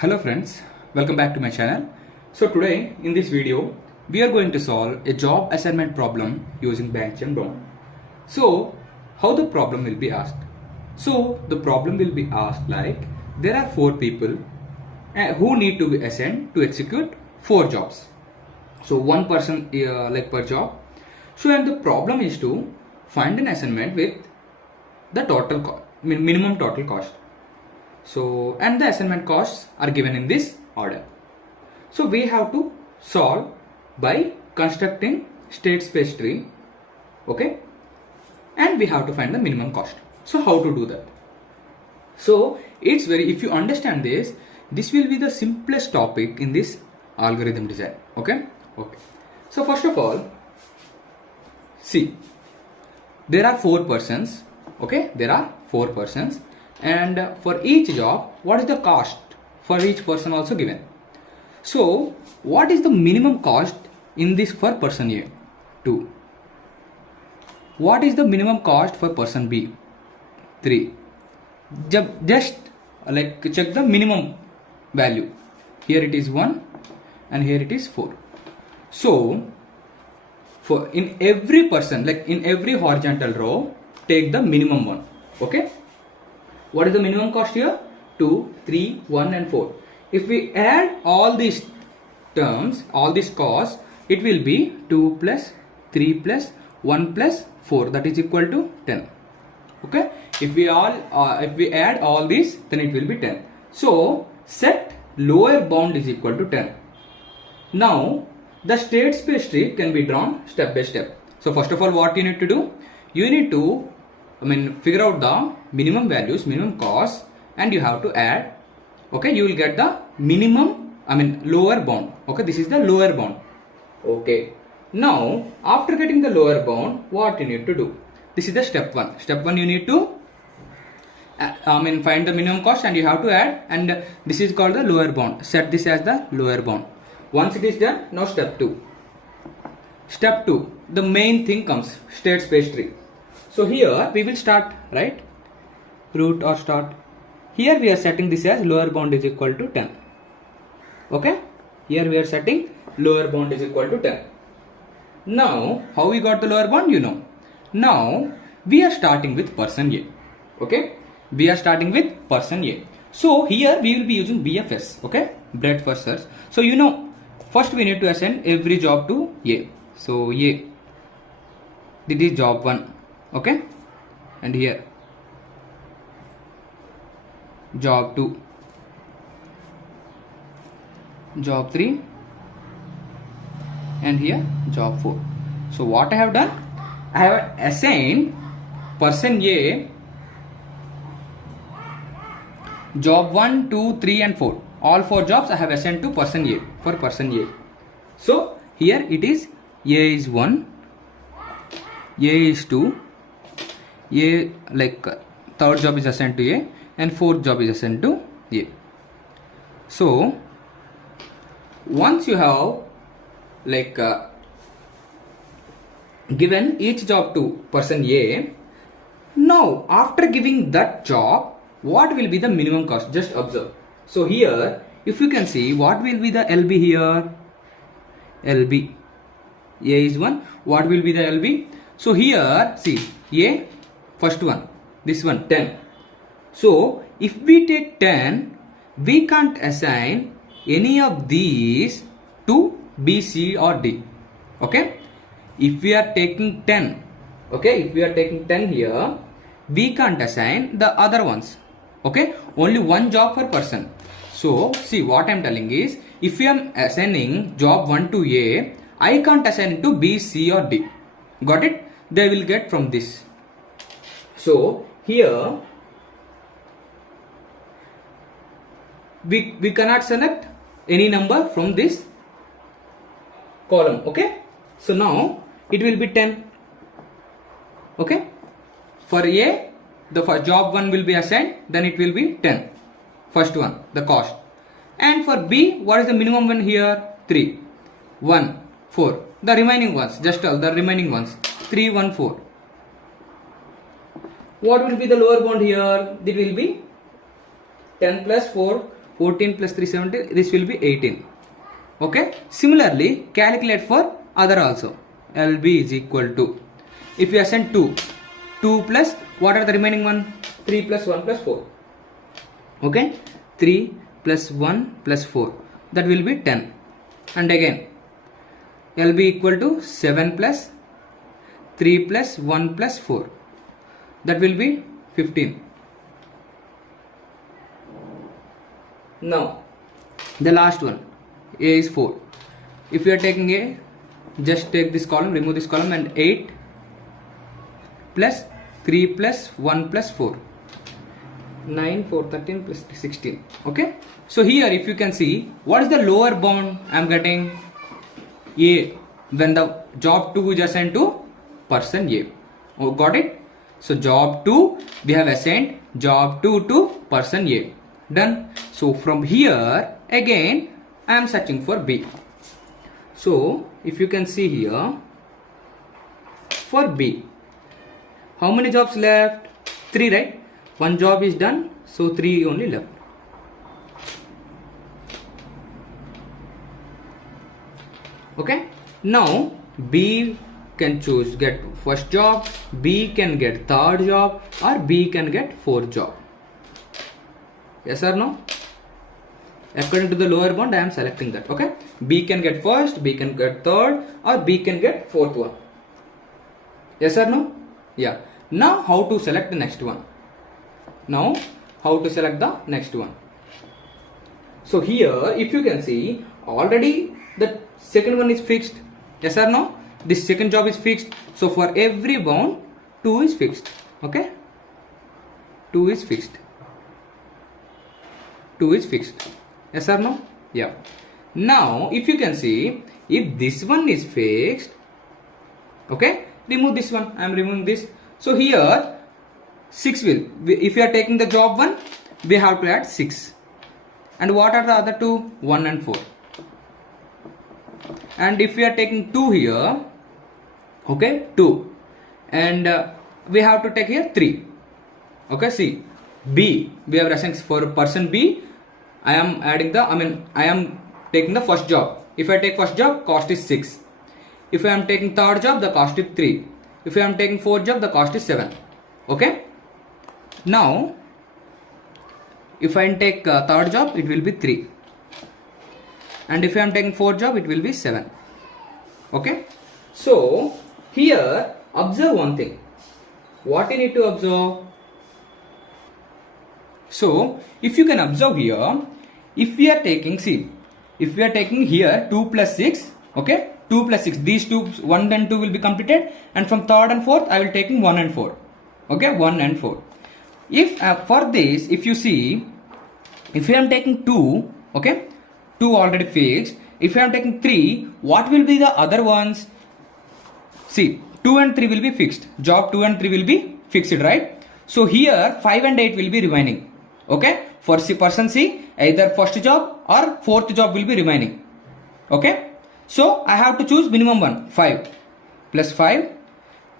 Hello friends, welcome back to my channel. So today in this video we are going to solve a job assignment problem using bench and bound. So how the problem will be asked? So the problem will be asked like there are 4 people who need to be assigned to execute 4 jobs. So one person per job. So and the problem is to find an assignment with the minimum total cost. So and the assignment costs are given in this order. So we have to solve by constructing state space tree, okay, and we have to find the minimum cost. So how to do that? So it's if you understand this will be the simplest topic in this algorithm design. Okay. So first of all, see, there are 4 persons. Okay, there are 4 persons. And for each job, what is the cost for each person also given? So what is the minimum cost in this for person A? 2. What is the minimum cost for person B? 3. Just check the minimum value. Here it is 1 and here it is 4. So for in every person, in every horizontal row, take the minimum one. Okay. What is the minimum cost here? 2, 3, 1 and 4. If we add all these terms, all these costs, it will be 2 plus 3 plus 1 plus 4, that is equal to 10. Okay. If we add all these, then it will be 10. So set lower bound is equal to 10. Now the state space tree can be drawn step by step. So first of all, what you need to do? You need to figure out the minimum values, minimum cost, and you have to add. Okay, you will get the minimum, lower bound. Okay, this is the lower bound. Okay, now after getting the lower bound, what you need to do? This is the step 1. Step 1, you need to find the minimum cost and you have to add, and this is called the lower bound. Set this as the lower bound. Once it is done, now step 2. Step 2, the main thing comes, state space tree. So here we will start, right? Root or start. Here we are setting this as lower bound is equal to 10. Okay? Here we are setting lower bound is equal to 10. Now, how we got the lower bound? You know. Now, we are starting with person A. Okay? We are starting with person A. So here we will be using BFS. Okay? Breadth first search. So you know, first we need to assign every job to A. So A. This is job 1. Okay, and here job 2, job 3, and here job 4. So what I have done, I have assigned person A job 1, 2, 3 and 4. All 4 jobs I have assigned to person A, for person A. So here it is A is 1, A is 2, A third job is assigned to A and fourth job is assigned to A. So once you have given each job to person A, now after giving that job, what will be the minimum cost? Just observe. So here if you can see, what will be the LB here? LB. A is 1. What will be the LB? So here see, A first one, this one 10. So if we take 10, we can't assign any of these to B, C or D. Okay, if we are taking 10, okay, if we are taking 10 here, we can't assign the other ones. Okay, only one job per person. So see, what I'm telling is, if we are assigning job 1 to A, I can't assign it to B, C or D. Got it? They will get from this. So here we cannot select any number from this column. Okay, so now it will be 10. Okay, for A the first job 1 will be assigned, then it will be 10, first one, the cost. And for B, what is the minimum one here? 3, 1, 4. The remaining ones, just all the remaining ones, 3, 1, 4. What will be the lower bound here? It will be 10 plus 4, 14 plus 3 17, this will be 18. Okay, similarly calculate for other also. LB is equal to, if you assign 2 plus, what are the remaining one? 3 plus 1 plus 4. Okay, 3 plus 1 plus 4, that will be 10. And again LB equal to 7 plus 3 plus 1 plus 4, that will be 15. Now the last one, A is 4. If you are taking A, just take this column, remove this column, and 8 plus 3 plus 1 plus 4, 9, 4, 13 plus 16. Okay, so here if you can see, what is the lower bound I am getting? A, when the job 2 is assigned to person A. Oh, got it? So job 2, we have assigned job 2 to person A. Done. So from here again I am searching for B. So if you can see here, for B, how many jobs left? 3, right? One job is done, so 3 only left. Okay, now B can choose get first job, B can get third job, or B can get fourth job. Yes or no? According to the lower bound, I am selecting that. Okay, B can get first, B can get third, or B can get fourth one. Yes or no? Yeah. Now how to select the next one? Now how to select the next one? So here if you can see, already the second one is fixed. Yes or no? This second job is fixed. So for every bound 2 is fixed. Okay, 2 is fixed. 2 is fixed. Yes or no? Yeah. Now if you can see, if this one is fixed, okay, remove this one. I am removing this. So here 6 will, if you are taking the job 1, we have to add 6. And what are the other two? 1 and 4. And if we are taking 2 here, okay, 2, and we have to take here 3. Okay, see, B, we have assigned for person B. I am adding the, I am taking the first job. If I take first job, cost is 6. If I am taking third job, the cost is 3. If I am taking fourth job, the cost is 7. Okay. Now, if I take third job, it will be 3. And if I am taking fourth job, it will be 7. Okay. So, here, observe one thing. What you need to observe? So, if you can observe here, if we are taking, see, if we are taking here 2 plus 6, okay, 2 plus 6, these two, 1 and 2 will be completed, and from third and fourth, I will taking 1 and 4, okay, 1 and 4. If for this, if you see, if I am taking 2, okay, 2 already fixed, if I am taking 3, what will be the other ones? See, 2 and 3 will be fixed, job 2 and 3 will be fixed, right? So here 5 and 8 will be remaining, okay, for person C, either first job or fourth job will be remaining, okay. So I have to choose minimum one, 5 plus 5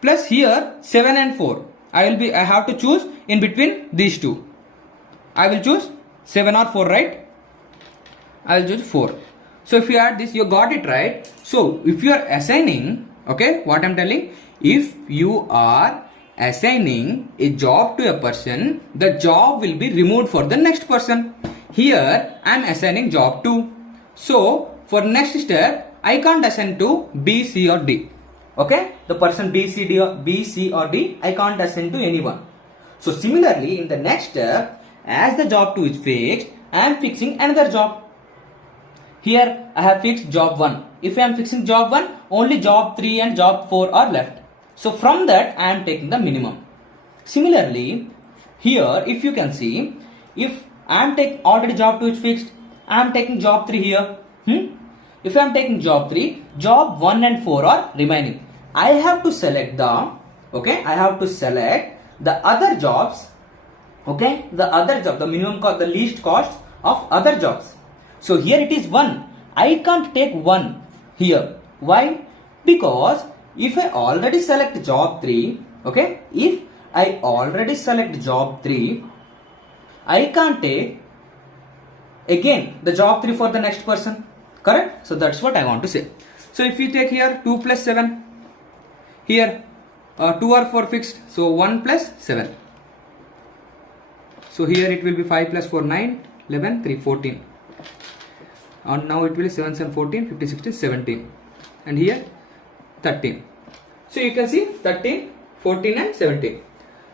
plus here 7 and 4. I have to choose in between these two. I will choose 7 or 4, right? I will choose 4. So if you add this, you got it, right? So if you are assigning, okay, what I'm telling, if you are assigning a job to a person, the job will be removed for the next person. Here I am assigning job 2. So for next step, I can't assign to B, C or D. Okay, the person B, C, or D, I can't assign to anyone. So similarly, in the next step, as the job 2 is fixed, I am fixing another job. Here I have fixed job 1. If I am fixing job 1, only job 3 and job 4 are left. So from that I am taking the minimum. Similarly, here if you can see, if I am taking already job 2 is fixed, I am taking job 3 here. If I am taking job 3, job 1 and 4 are remaining. I have to select the, okay, I have to select the other jobs, okay, the other job, the minimum cost, the least cost of other jobs. So here it is 1. I can't take 1 here. Why? Because if I already select job 3, okay, if I already select job 3, I can't take again the job 3 for the next person, correct? So that's what I want to say. So if you take here 2 plus 7, here 2 are for fixed, so 1 plus 7. So here it will be 5 plus 4, 9, 11, 3, 14. And now it will be 7, 7, 14, 15, 16, 17. And here 13. So you can see 13, 14 and 17.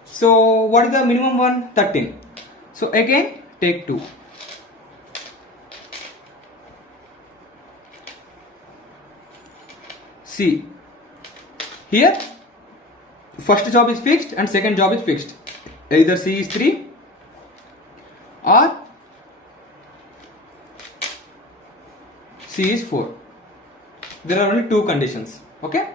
So what is the minimum one? 13. So again take 2. See, here first job is fixed and second job is fixed. Either C is 3 or C is 4. There are only 2 conditions. Okay,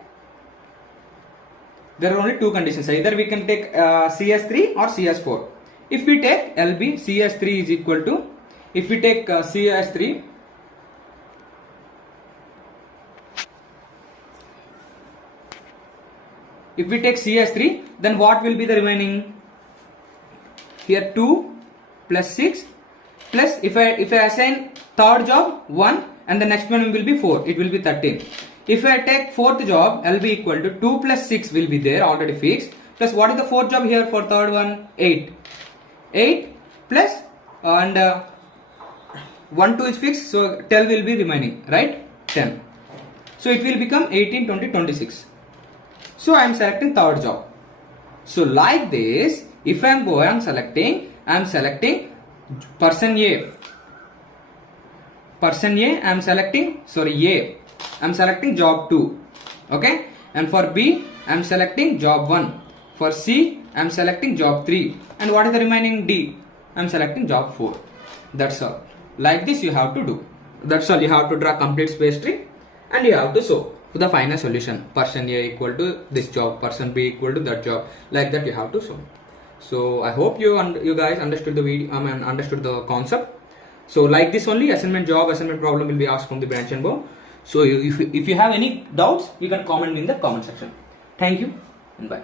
there are only 2 conditions. Either we can take C as 3 or C as 4. If we take LB, C as 3 is equal to, if we take C as 3, if we take C as 3, then what will be the remaining? Here 2 plus 6 plus, if I assign third job 1 and the next one will be 4, it will be 13. If I take fourth job, LB equal to 2 plus 6 will be there already fixed, plus what is the fourth job here for third one? 8. 8 plus and 1, 2 is fixed, so 12 will be remaining, right? 10. So it will become 18, 20, 26. So I am selecting third job. So like this, if I am selecting person A. Person A, I am selecting, A. I am selecting job 2. Okay. And for B, I am selecting job 1. For C, I am selecting job 3. And what is the remaining D? I am selecting job 4. That's all. Like this you have to do. That's all. You have to draw complete space tree and you have to show the final solution. Person A equal to this job, person B equal to that job. Like that you have to show. So I hope you guys understood the video, understood the concept. So like this only assignment problem will be asked from the branch and bound. So if you have any doubts, you can comment in the comment section. Thank you and bye.